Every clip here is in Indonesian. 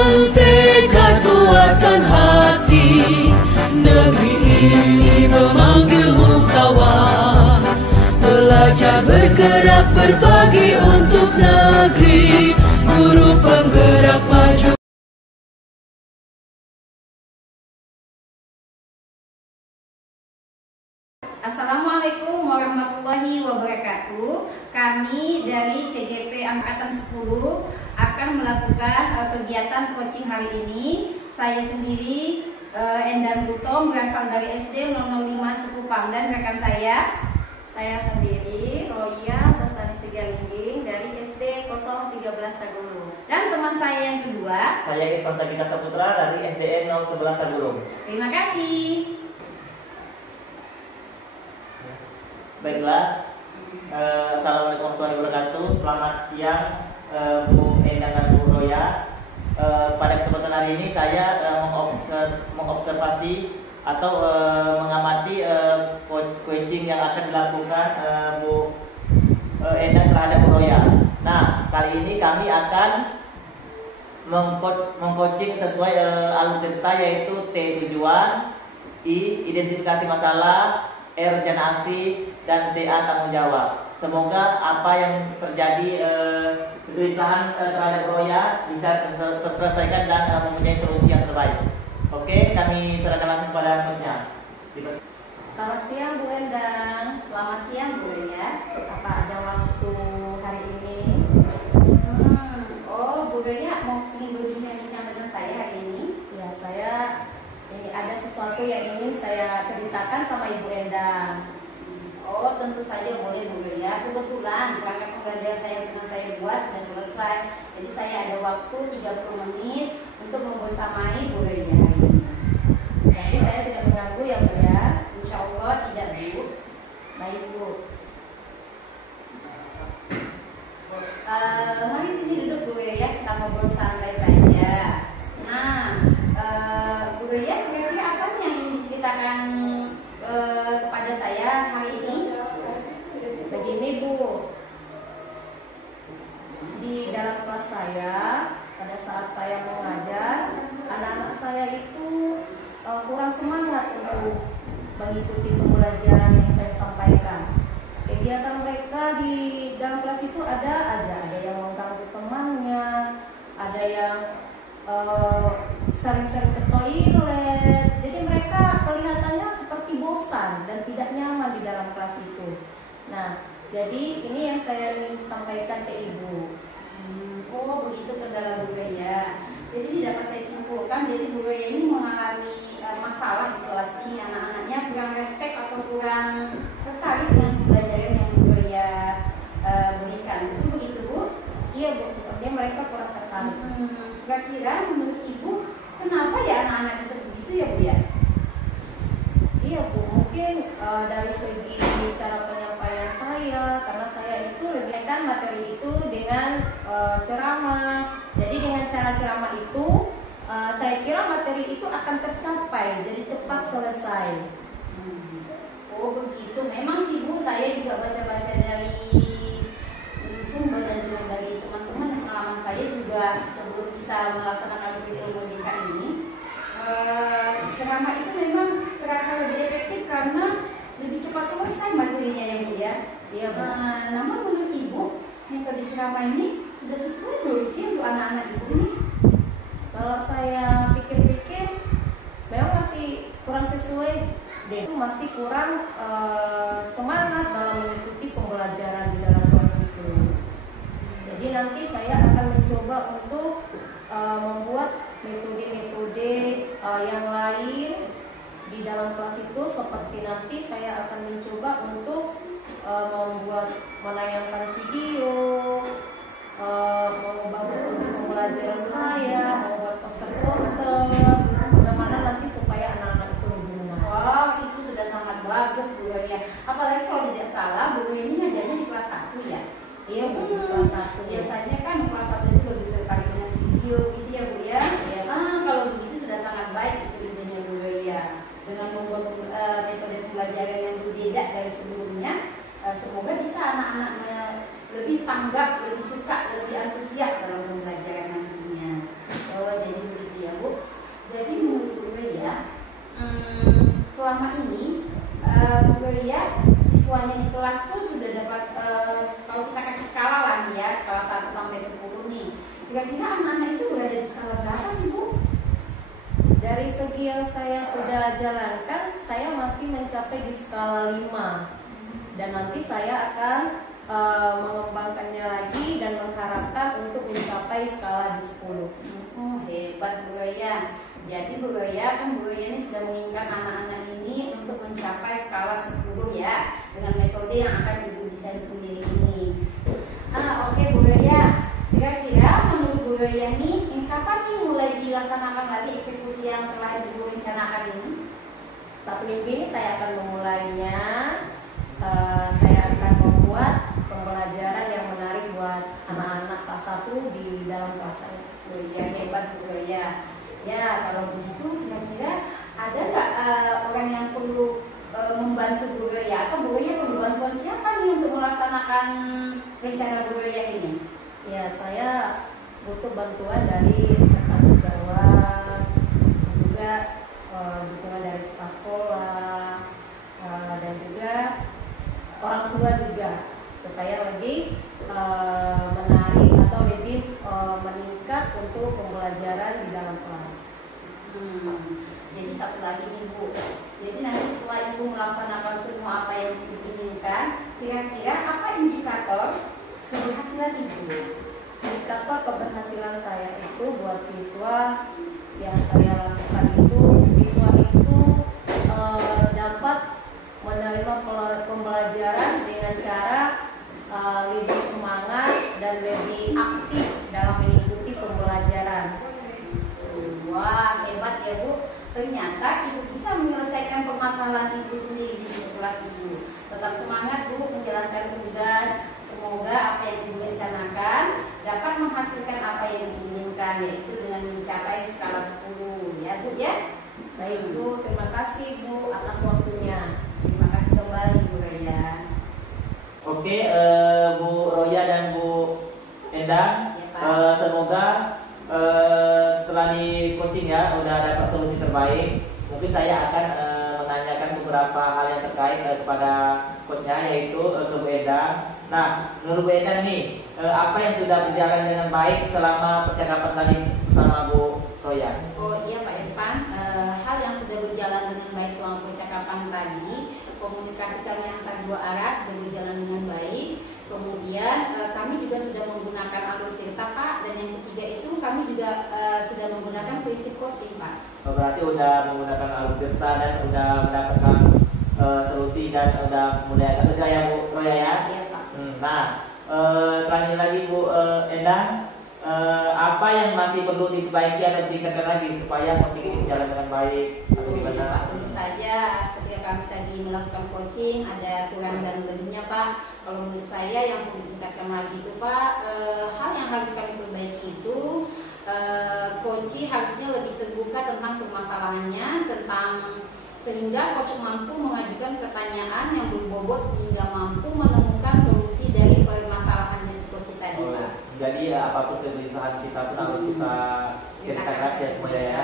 dengan tekad kuatkan hati, negeri ini memanggilmu kawan. Belajar bergerak berbagi untuk negeri, guru penggerak maju. Assalamualaikum warahmatullahi wabarakatuh. Kami dari CGP Angkatan 10 akan melakukan kegiatan coaching hari ini. Saya sendiri Endan Butom, berasal dari SD 005 Sekupang, dan rekan saya sendiri Roya Bestari Sigalingging dari SD 013 Sagulung. Dan teman saya yang kedua, saya Irfan Sagita Saputra dari SDN 011 Sagulung. Terima kasih. Baiklah, assalamualaikum warahmatullahi wabarakatuh. Selamat siang, Bu Endang dan Bu Roya. Pada kesempatan hari ini saya mengobservasi atau mengamati coaching yang akan dilakukan Bu Endang terhadap Bu Roya. Nah, kali ini kami akan mengcoaching sesuai alur cerita, yaitu T tujuan, I identifikasi masalah, R rencana aksi, dan DA tanggung jawab. Semoga apa yang terjadi kegelisahan terhadap Roya bisa terselesaikan dan mempunyai solusi yang terbaik. Oke, kami serahkan langsung pada coachnya. Selamat siang Bu Endang. Selamat siang Bu Roya. Apa ada waktu hari ini? Oh, Bu Roya mau berbincang dengan saya hari ini? Ya, saya ini ada sesuatu yang ingin saya ceritakan sama Ibu Endang. Oh, tentu saja boleh Bu Roya. Kebetulan perangkat pembelajaran saya yang saya buat sudah selesai. Jadi saya ada waktu 30 menit untuk membersamai Bu Roya hari ini. Jadi saya tidak mengganggu ya Bu ya? Insya Allah tidak, Bu. Baik Bu. Mari sini duduk Bu Roya, kita ngobrol santai saja. Nah, Bu Roya, kira-kira apa nih yang ingin diceritakan kepada saya hari ini? Begini Bu, di dalam kelas saya, pada saat saya mengajar, anak-anak saya itu kurang semangat untuk mengikuti pembelajaran yang saya sampaikan. Kegiatan mereka di dalam kelas itu ada aja, ada yang mengganggu temannya, ada yang sering-sering ke toilet. Jadi mereka kelihatannya seperti bosan dan tidak nyaman di dalam kelas itu. Nah, jadi ini yang saya ingin sampaikan ke Ibu. Oh, begitu kendala Bu Roya. Jadi dapat saya simpulkan, jadi Bu Roya ini mengalami masalah di kelas ini, anak-anaknya kurang respect atau kurang tertarik dengan pembelajaran yang Bu Roya berikan. Itu begitu Bu? Iya Bu, sepertinya mereka kurang tertarik. Kira-kira menurut Ibu, kenapa ya anak-anak bisa begitu ya Bu ya? Iya Bu, mungkin dari segi cara penyampaian saya, karena saya itu lebih kan materi itu dengan ceramah. Jadi dengan cara ceramah itu, saya kira materi itu akan tercapai, jadi cepat selesai. Oh begitu, memang sih Bu, saya juga baca-baca dari sumber dan juga dari teman-teman, pengalaman saya juga sebelum kita melaksanakan kurikulum merdeka ini, ceramah itu memang terasa lebih efektif karena lebih cepat selesai materinya ya Bu ya. Iya Bu. Namun menurut Ibu, metode ceramah ini sudah sesuai belum sih untuk anak-anak Ibu ini? Kalau saya pikir-pikir, memang masih kurang sesuai. Dia itu masih kurang semangat dalam mengikuti pembelajaran di dalam kelas itu. Jadi nanti saya akan mencoba untuk membuat metode-metode yang lain di dalam kelas itu, seperti nanti saya akan mencoba untuk membuat menayangkan video, mengubah metode pembelajaran saya, membuat poster-poster, bagaimana nanti supaya anak-anak itu lebih menarik. Wah, itu sudah sangat bagus Bu Roya. Apalagi kalau tidak salah, Bu Roya ini ngajarnya di kelas 1 ya? Iya Bu, di kelas 1. Biasanya kan kelas 1 itu lebih tertarik dengan video gitu ya Bu ya? Iya. Kalau begitu sudah sangat baik itu idenya Bu Roya. Dengan membuat metode pembelajaran yang berbeda dari sebelumnya, semoga bisa anak-anaknya lebih tanggap, lebih suka, lebih antusias dalam pembelajaran nantinya. Jadi selama ini Bu Gloria, siswanya di kelas tuh sudah dapat kalau kita kasih skala lah nih ya, skala 1 sampai 10 nih. Kira-kira anak-anak itu berada di skala berapa sih Bu? Dari segi yang saya sudah jalankan, saya masih mencapai di skala 5. Dan nanti saya akan mengembangkannya lagi dan mengharapkan untuk mencapai skala di 10. Hebat Bu Gloria. Jadi Bu Gloria, kan Bu Gloria ini sudah menginginkan anak-anak ini untuk mencapai skala 10 ya, dengan metode yang akan Ibu desain sendiri ini. Oke Bu Gloria, kira-kira menurut Bu Gloria nih, kapan nih mulai dilaksanakan lagi eksekusi yang telah Ibu rencanakan ini? Satu minggu ini saya akan memulainya. Saya akan membuat pembelajaran yang menarik buat anak-anak kelas 1 di dalam kelas saya. Oh iya, hebat Bu Gloria. Ya, kalau begitu kira-kira ada nggak orang yang perlu membantu Bu Gloria, atau Bu Gloria perlu bantuan siapa nih untuk melaksanakan rencana Bu Gloria ini? Ya, saya butuh bantuan dari rekan sejawat, juga dukungan dari kepala sekolah, dan juga orang tua juga, supaya lebih menarik atau lebih meningkat untuk pembelajaran di dalam kelas. Jadi satu lagi nih Bu, jadi nanti setelah Ibu melaksanakan semua apa yang diinginkan, kira-kira apa indikator keberhasilan Ibu? Indikator keberhasilan saya itu buat siswa yang saya lakukan itu, siswa itu dapat menerima pembelajaran dengan cara lebih semangat dan lebih aktif dalam mengikuti pembelajaran. Wah, hebat ya Bu. Ternyata Ibu bisa menyelesaikan permasalahan Ibu sendiri di kelas Ibu. Tetap semangat Bu menjalankan tugas. Semoga apa yang Ibu rencanakan dapat menghasilkan apa yang diinginkan, yaitu dengan mencapai skala 10 ya Bu ya. Baik Bu, terima kasih Bu atas waktunya. Terima kasih kembali Bu Roya. Oke, Bu Roya dan Bu Endang, Ya, Pak. semoga setelah di coaching ya udah dapat solusi terbaik. Mungkin saya akan menanyakan beberapa hal yang terkait kepada coachnya, yaitu ke Bu Endang. Nah, menurut Bu Endang nih, apa yang sudah berjalan dengan baik selama percakapan tadi bersama Bu Roya? Oh iya Pak Irfan, hal yang sudah berjalan dengan baik selama percakapan tadi, komunikasi kami antar dua arah sudah berjalan dengan baik. Kemudian kami juga sudah menggunakan alur cerita Pak, dan yang ketiga itu kami juga sudah menggunakan prinsip coaching Pak. Berarti udah menggunakan alur cerita dan udah mendapatkan solusi dan udah mulai agak kerja ya Bu Roya ya? Iya Pak. Nah, selanjutnya lagi Bu Endang, apa yang masih perlu diperbaiki atau ditingkatkan lagi supaya coaching ini berjalan dengan baik atau gimana? Iya Pak, tentu saja seperti yang kami tadi melakukan coaching ada kurang dan lebihnya Pak. Kalau menurut saya yang perlu ditingkatkan lagi itu Pak, hal yang harus kami perbaiki itu coach harusnya lebih terbuka tentang permasalahannya, sehingga coach mampu mengajukan pertanyaan yang berbobot sehingga mampu menemukan solusi dari permasalahan si coach tadi Pak. Jadi apapun kegelisahan kita pun harus kita ceritakan ya semuanya ya,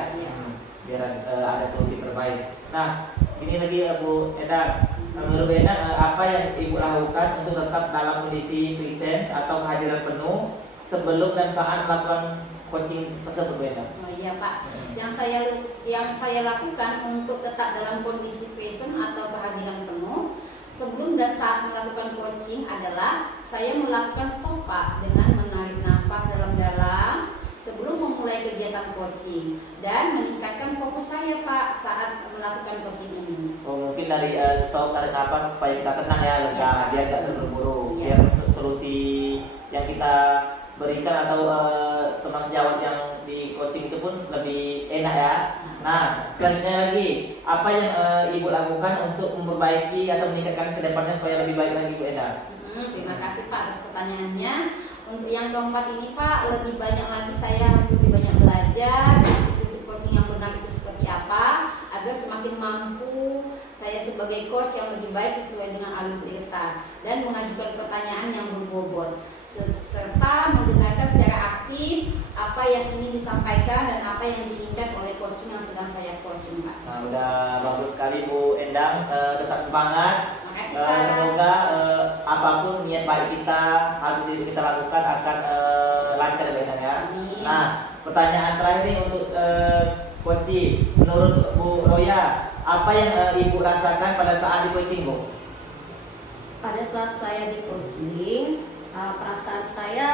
biar ada solusi terbaik. Nah, ini lagi Bu Endang, menurut Bu Endang apa yang Ibu lakukan untuk tetap dalam kondisi presence atau kehadiran penuh sebelum dan saat melakukan coaching tersebut Bu Endang? Oh iya Pak, yang saya lakukan untuk tetap dalam kondisi present atau kehadiran penuh sebelum dan saat melakukan coaching adalah saya melakukan stop Pak dengan menarik nafas dalam-dalam sebelum memulai kegiatan coaching dan meningkatkan fokus saya Pak saat melakukan coaching ini. Oh, mungkin dari stop, tarik nafas supaya kita tenang ya, lega, Iya, biar tidak terburu-buru, Iya. biar solusi yang kita berikan atau teman sejawat yang di coaching itu pun lebih enak ya. Nah, selanjutnya lagi, apa yang Ibu lakukan untuk memperbaiki atau meningkatkan ke depannya supaya lebih baik lagi Bu Endang? Terima kasih Pak atas pertanyaannya. Untuk yang keempat ini Pak, lebih banyak lagi saya harus lebih banyak belajar institusi coaching yang benar itu seperti apa, agar semakin mampu saya sebagai coach yang lebih baik sesuai dengan alur cerita dan mengajukan pertanyaan yang berbobot serta mendengarkan secara aktif apa yang ingin disampaikan dan apa yang diinginkan oleh coaching yang sedang saya coaching, Pak. Nah, udah bagus sekali Bu Endang, tetap semangat. Makasih, Pak. Semoga apapun niat baik kita harus kita lakukan akan lancar Bu Endang ya. Amin. Nah, pertanyaan terakhir nih untuk coaching. Menurut Bu Roya, apa yang Ibu rasakan pada saat di coaching, Bu? Pada saat saya di coaching, perasaan saya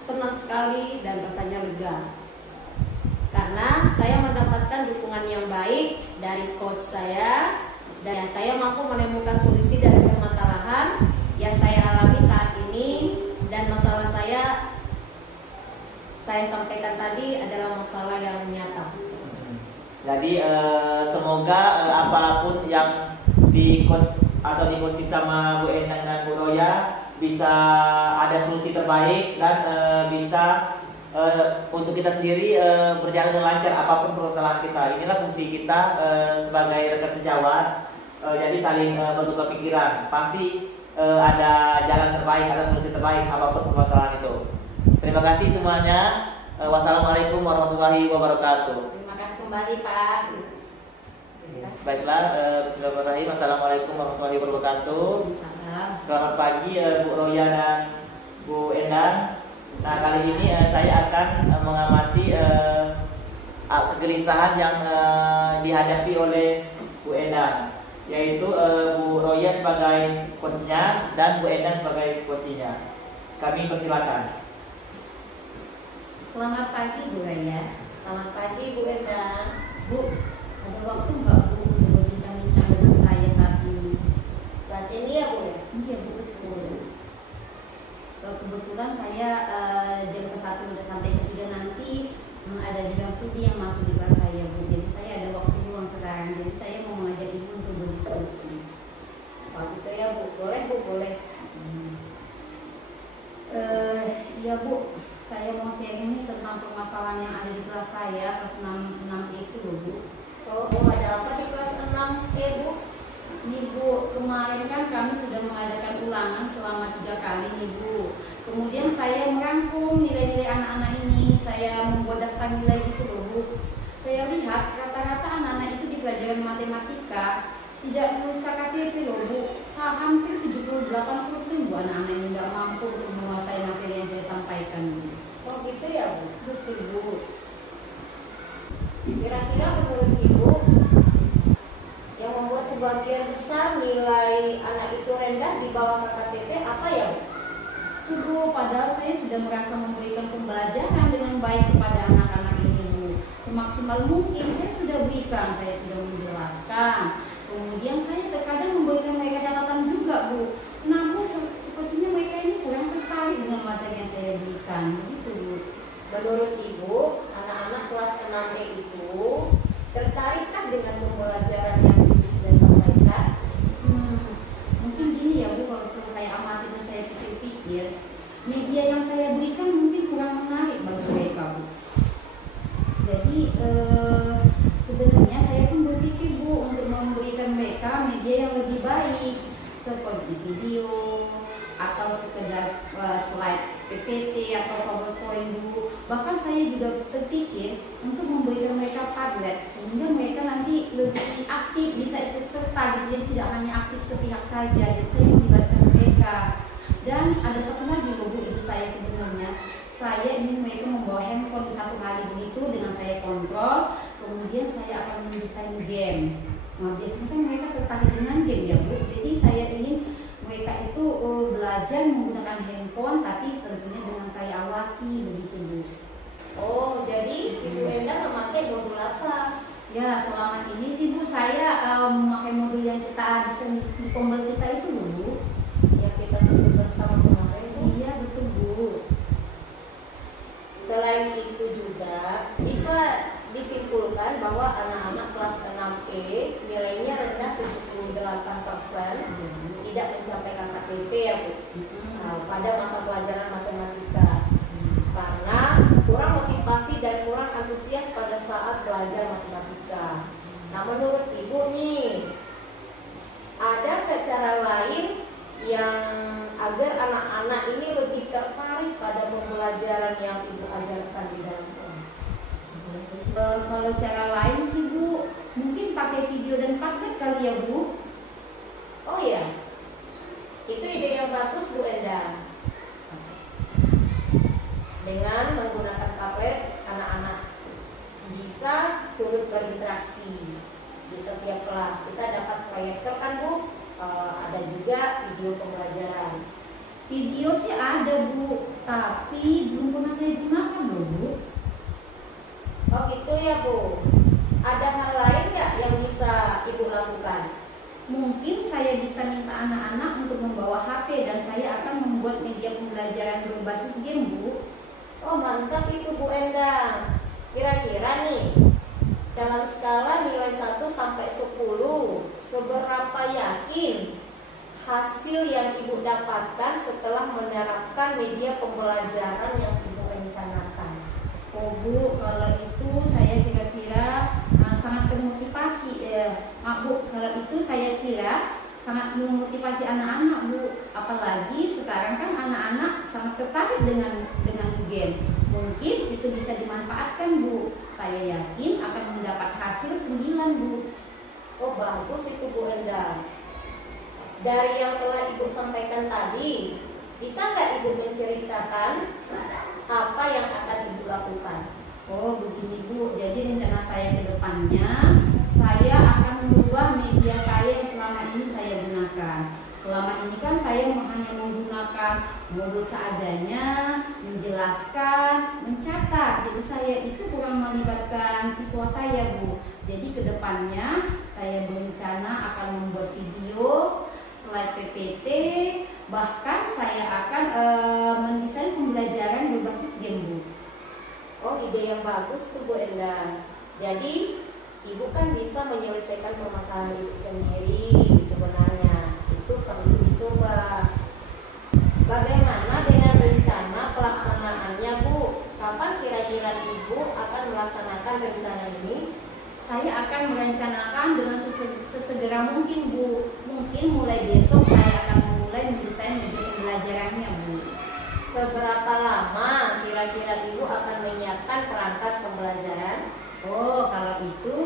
senang sekali dan rasanya lega. Karena saya mendapatkan dukungan yang baik dari coach saya dan saya mampu menemukan solusi dari permasalahan yang saya alami saat ini, dan masalah saya sampaikan tadi adalah masalah yang nyata. Jadi semoga apapun yang di coach atau di coaching sama Bu Endang dan Bu Roya bisa ada solusi terbaik dan bisa untuk kita sendiri berjalan dengan lancar apapun permasalahan kita. Inilah fungsi kita sebagai rekan sejawat. Jadi saling bertukar pikiran. Pasti ada jalan terbaik, ada solusi terbaik apapun permasalahan itu. Terima kasih semuanya. Wassalamualaikum warahmatullahi wabarakatuh. Terima kasih kembali, Pak. Baiklah, bismillahirrahmanirrahim. Assalamualaikum warahmatullahi wabarakatuh. Selamat pagi Bu Roya dan Bu Endang. Nah, kali ini saya akan mengamati kegelisahan yang dihadapi oleh Bu Endang, yaitu Bu Roya sebagai coachnya dan Bu Endang sebagai coachnya. Kami persilakan. Selamat pagi, Bu Roya. Selamat pagi Bu Endang. Bu, ada waktu nggak Bu untuk berbincang-bincang dengan saya saat ini? Saat ini ya Bu ya? Iya, Bu, betul. Kebetulan saya jam ke-1 udah sampai ke-3 nanti ada bidang studi yang masuk di kelas saya, Bu. Jadi saya ada waktu luang sekarang. Jadi saya mau mengajak Ibu untuk berdiskusi. Oh gitu ya Bu, boleh Bu, boleh. Iya Bu, saya mau sharing ini tentang permasalahan yang ada di kelas saya, kelas 6 itu loh Bu. Oh, ada apa di kelas 6 Bu? Nih Bu, kemarin kan kami sudah mengadakan ulangan selama 3 kali nih Bu. Kemudian saya merangkum nilai-nilai anak-anak ini, saya membuat daftar nilai gitu loh Bu. Saya lihat rata-rata anak-anak itu di pelajaran matematika tidak lulus KKTP loh Bu. Hampir 78% Bu anak-anak ini nggak mampu untuk menguasai materi yang saya sampaikan Bu. Oh gitu ya Bu? Betul Bu. Kira-kira menurut Ibu yang membuat sebagian besar nilai anak itu rendah di bawah KKTP apa ya Bu? Bu, padahal saya sudah merasa memberikan pembelajaran dengan baik kepada anak-anak ini Bu. Semaksimal mungkin saya sudah berikan, saya sudah menjelaskan. Kemudian saya terkadang memberikan mereka catatan juga Bu. Namun sepertinya mereka ini kurang tertarik dengan materi yang saya berikan. Begitu Bu. Menurut Ibu, anak-anak kelas 6D itu tertarikkah dengan pembelajaran yang Ibu sudah sampaikan? Mungkin gini ya Bu, kalau saya amati dan saya pikir-pikir, media yang saya berikan mungkin kurang menarik bagi mereka Bu. Jadi sebenarnya saya pun berpikir Bu untuk memberikan mereka media yang lebih baik seperti video atau sekedar slide PPT atau PowerPoint Bu. Bahkan saya juga terpikir untuk memberikan mereka Padlet sehingga mereka nanti lebih aktif, bisa ikut serta gitu, jadi tidak hanya aktif sepihak saja. Jadi saya melibatkan mereka. Dan ada satu lagi loh Bu, ibu saya sebenarnya saya ingin mereka membawa handphone di satu hari begitu dengan saya kontrol, kemudian saya akan mendesain game. Nah biasanya kan mereka tertarik dengan game ya Bu, jadi saya ingin mereka itu belajar menggunakan handphone tapi tentunya dengan saya awasi begitu Bu. Oh jadi Ibu Endang memakai modul apa? Ya selama ini sih Bu saya memakai modul yang kita di pembel kita itu loh Bu. Yang kita susun bersama kemarin Bu. Iya betul Bu. Selain itu juga bisa disimpulkan bahwa anak-anak kelas 6E nilainya rendah 78%, tidak mencapai KKTP ya Bu. Pada mata pelajaran matematika. Karena kurang motivasi dan kurang antusias pada saat belajar matematika. Nah menurut Ibu nih, ada cara lain yang agar anak-anak ini lebih tertarik pada pembelajaran yang Ibu ajarkan di dalam kelas? Kalau cara lain sih Bu, mungkin pakai video dan paket kali ya Bu. Oh iya, itu ide yang bagus Bu Enda. Dengan menggunakan tablet, anak-anak bisa turut berinteraksi di setiap kelas. Kita dapat proyektor kan Bu, ada juga video pembelajaran. Video sih ada Bu, tapi belum pernah saya gunakan loh Bu. Oh gitu ya Bu. Ada hal lain nggak yang bisa Ibu lakukan? Mungkin saya bisa minta anak-anak untuk membawa HP dan saya akan membuat media pembelajaran berbasis game Bu. Oh mantap itu Bu Endang. Kira-kira nih, dalam skala nilai 1 sampai 10, seberapa yakin hasil yang Ibu dapatkan setelah menerapkan media pembelajaran yang Ibu rencanakan? Oh Bu, kalau itu saya kira-kira sangat termotivasi. Bu, kalau itu saya kira sangat memotivasi anak-anak Bu. Apalagi sekarang kan anak-anak sangat tertarik dengan game. Mungkin itu bisa dimanfaatkan Bu. Saya yakin akan mendapat hasil 9 Bu. Oh bagus itu Bu Enda. Dari yang telah Ibu sampaikan tadi, bisa nggak Ibu menceritakan apa yang akan Ibu lakukan? Oh begini Bu, jadi rencana saya ke depannya, saya akan mengubah media saya yang selama ini saya gunakan. Selama ini kan saya hanya menggunakan modul seadanya, menjelaskan, mencatat. Jadi saya itu kurang melibatkan siswa saya Bu. Jadi ke depannya saya berencana akan membuat video, slide PPT, bahkan saya akan mendesain pembelajaran berbasis game Bu. Oh ide yang bagus tuh Bu Enda. Jadi Ibu kan bisa menyelesaikan permasalahan Ibu sendiri sebenarnya. Itu perlu dicoba. Bagaimana dengan rencana pelaksanaannya Bu? Kapan kira-kira Ibu akan melaksanakan rencana ini? Saya akan merencanakan dengan sesegera mungkin Bu. Mungkin mulai besok saya akan memulai mendesain media pembelajarannya Bu. Seberapa lama kira-kira Ibu akan menyiapkan perangkat pembelajaran? Oh kalau itu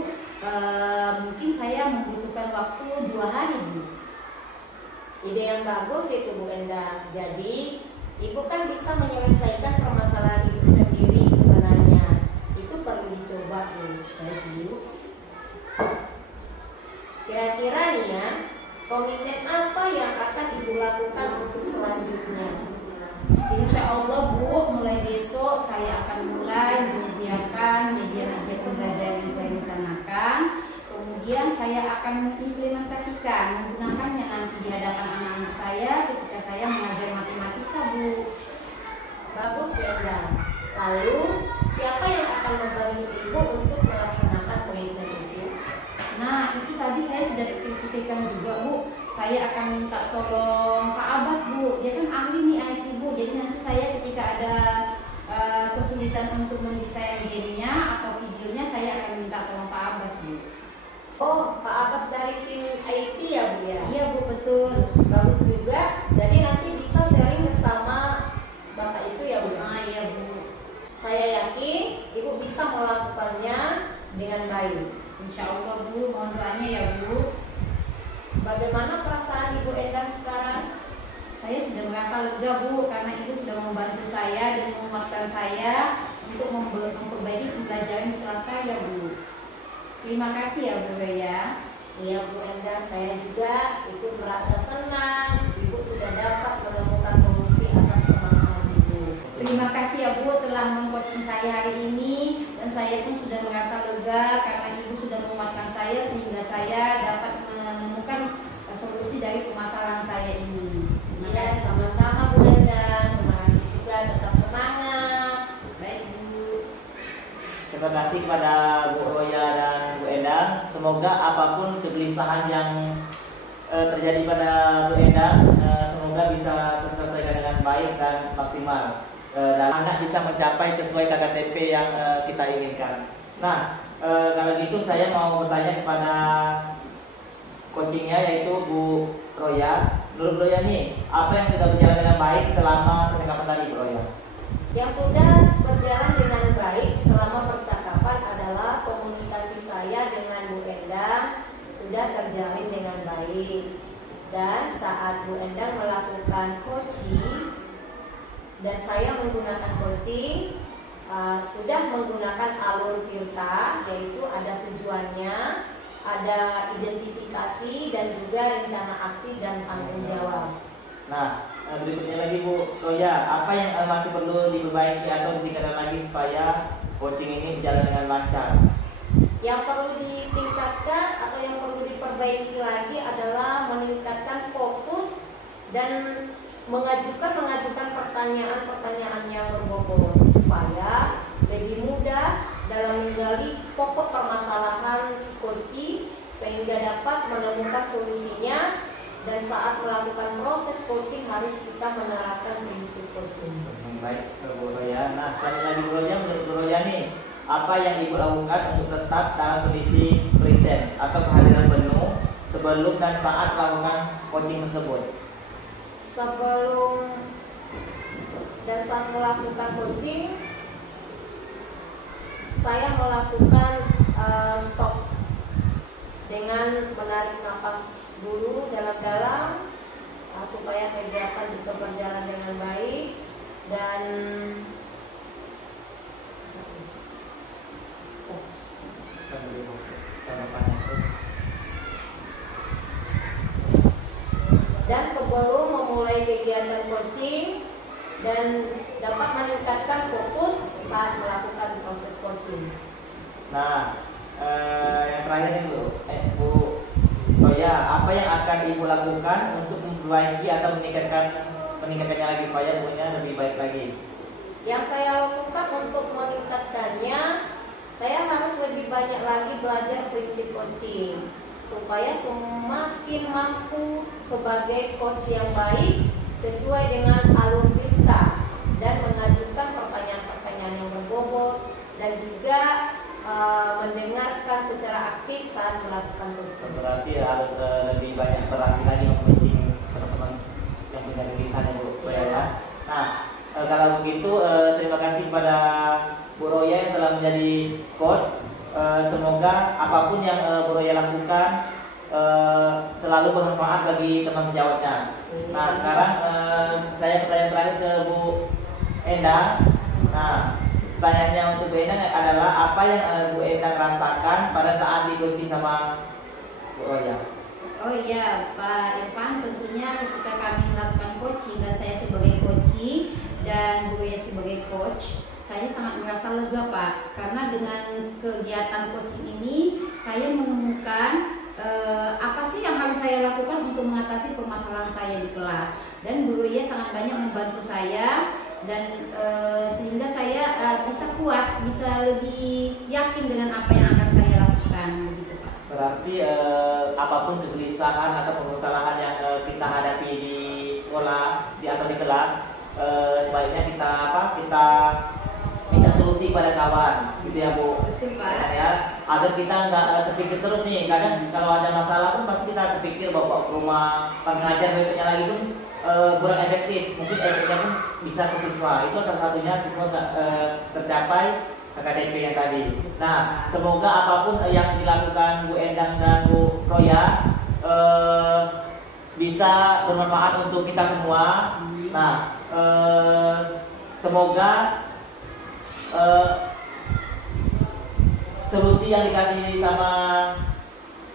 mungkin saya membutuhkan waktu 2 hari Bu. Ide yang bagus itu Bu Enda. Jadi Ibu kan bisa menyelesaikan permasalahan Ibu sendiri sebenarnya. Itu perlu dicoba Bu. Baik Bu. Kira-kira nih ya, komitmen apa yang akan Ibu lakukan untuk selanjutnya? Insya Allah Bu, mulai besok saya akan mulai menyediakan media-media pembelajaran yang saya rencanakan. Kemudian saya akan mengimplementasikan, menggunakannya nanti di hadapan anak-anak saya ketika saya mengajar matematika Bu. Bagus Bu Enda. Lalu siapa yang akan membantu Ibu untuk melaksanakan komitmen itu? Nah itu tadi saya sudah dipikirkan juga Bu. Saya akan minta tolong Pak Abbas Bu. Dia kan ahli nih IT Bu. Jadi nanti saya ketika ada kesulitan untuk mendesain gamenya atau videonya, saya akan minta tolong Pak Abbas Bu. Oh, Pak Abbas dari tim IT ya Bu ya? Iya Bu, betul. Bagus juga. Jadi nanti bisa sharing bersama Bapak itu ya Bu? Iya Bu. Saya yakin Ibu bisa melakukannya dengan baik. Insya Allah Bu, mohon doanya ya Bu. Bagaimana perasaan Ibu Enda sekarang? Saya sudah merasa lega Bu, karena Ibu sudah membantu saya dan menguatkan saya untuk memperbaiki pembelajaran di kelas saya Bu. Terima kasih ya Bu ya. Iya Bu Enda, saya juga ikut merasa senang Ibu sudah dapat menemukan solusi atas permasalahan Ibu. Terima kasih ya Bu telah mengcoaching saya hari ini, dan saya pun sudah merasa lega karena Ibu sudah menguatkan saya sehingga saya dapat menemukan solusi dari permasalahan saya ini. Iya, sama-sama Bu Enda. Terima kasih juga, tetap semangat. Baik Bu. Terima kasih kepada Bu Roya dan Bu Enda. Semoga apapun kegelisahan yang terjadi pada Bu Enda, semoga bisa terselesaikan dengan baik dan maksimal. Dan anak bisa mencapai sesuai KKTP yang kita inginkan. Nah, kalau gitu saya mau bertanya kepada coachingnya, yaitu Bu Roya. Menurut Roya nih, apa yang sudah berjalan dengan baik selama percakapan tadi Bu Roya? Yang sudah berjalan dengan baik selama percakapan Dan saat Bu Endang melakukan coaching dan saya menggunakan coaching, sudah menggunakan alur Tirta, yaitu ada tujuannya, ada identifikasi dan juga rencana aksi dan tanggung jawab. Nah, berikutnya lagi Bu Roya, apa yang masih perlu diperbaiki atau ditingkatkan lagi supaya coaching ini berjalan dengan lancar? Yang perlu ditingkatkan atau yang perlu diperbaiki lagi adalah meningkatkan fokus dan mengajukan pertanyaan-pertanyaan yang berbobot supaya lebih mudah dalam menggali pokok permasalahan si coaching sehingga dapat menemukan solusinya, dan saat melakukan proses coaching harus kita menerapkan prinsip coaching. Baik Bu Roya. Nah, sekali lagi Bu Roya, menurut Bu Roya nih, apa yang Ibu lakukan untuk tetap dalam kondisi presence atau kehadiran penuh sebelum dan saat melakukan coaching tersebut? Sebelum dan saat melakukan coaching, saya melakukan stop dengan menarik nafas dulu dalam-dalam supaya kegiatan bisa berjalan dengan baik, dan sebelum memulai kegiatan coaching dan dapat meningkatkan fokus saat melakukan proses coaching. Nah, yang terakhir nih Bu Roya, apa yang akan Ibu lakukan untuk memperbaiki atau meningkatkannya lagi supaya punya lebih baik lagi? Yang saya lakukan untuk meningkatkannya, saya harus lebih banyak lagi belajar prinsip coaching supaya semakin mampu sebagai coach yang baik sesuai dengan alur Tirta dan mengajukan pertanyaan-pertanyaan yang berbobot dan juga mendengarkan secara aktif saat melakukan coaching. Berarti harus lebih banyak berlatih lagi mengcoaching teman-teman yang punya tulisannya Bu Roya. Ya. Nah, kalau begitu terima kasih kepada Bu Roya yang telah menjadi coach. Semoga apapun yang Bu Roya lakukan selalu bermanfaat bagi teman sejawatnya. Nah, sekarang saya pertanyaan terakhir ke Bu Endang. Nah, pertanyaannya untuk Bu Endang adalah apa yang Bu Endang rasakan pada saat di-coaching sama Bu Roya? Oh iya, Pak Irfan, tentunya ketika kami melakukan coaching dan saya sebagai coaching dan Bu Roya sebagai coach, saya sangat merasa lega Pak, karena dengan kegiatan coaching ini saya menemukan apa sih yang harus saya lakukan untuk mengatasi permasalahan saya di kelas, dan Bu Roya sangat banyak membantu saya dan sehingga saya bisa kuat, bisa lebih yakin dengan apa yang akan saya lakukan begitu Pak. Berarti apapun kegelisahan atau permasalahan yang kita hadapi di sekolah atau di kelas, sebaiknya kita minta solusi pada kawan, gitu ya Bu. Betul Pak. Ya, agar kita nggak terpikir terus nih. Kadang kalau ada masalah pun pasti kita terpikir bawa ke rumah, pas ngajar besoknya lagi pun kurang efektif. Mungkin efeknya pun bisa ke siswa. Itu salah satunya siswa nggak tercapai KKDP yang tadi. Nah, semoga apapun yang dilakukan Bu Endang dan Bu Roya bisa bermanfaat untuk kita semua. Nah, semoga solusi yang dikasih sama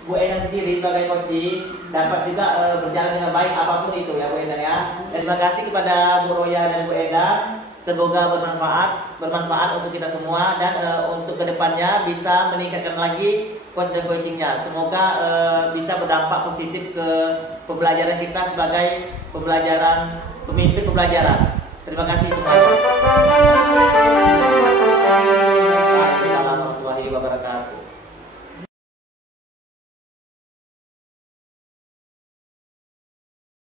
Bu Endang sendiri sebagai coaching dapat juga berjalan dengan baik apapun itu ya Bu Endang ya. Terima kasih kepada Bu Roya dan Bu Endang. Semoga bermanfaat untuk kita semua, dan untuk kedepannya bisa meningkatkan lagi coach dan coachingnya. Semoga bisa berdampak positif ke pembelajaran kita sebagai pemimpin pembelajaran. Terima kasih semuanya. Assalamualaikum warahmatullahi wabarakatuh.